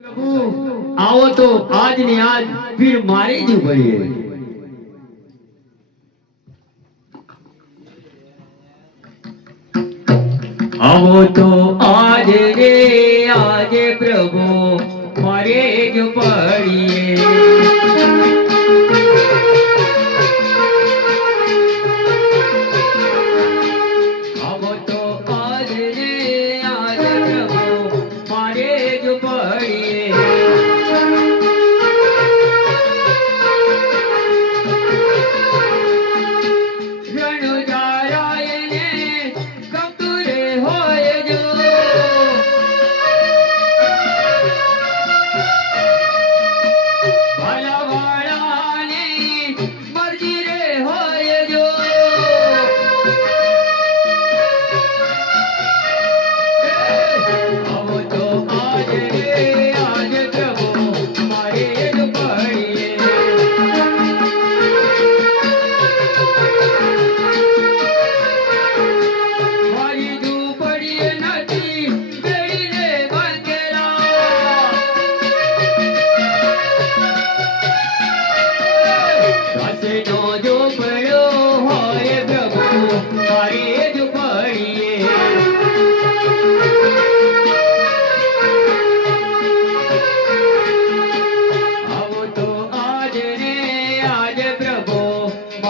आओ तो आज नहीं आज फिर मारे जो पड़ी आओ तो आज रे आज प्रभु मारे जो पड़ी पड़ी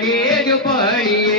પડે જ પડીએ.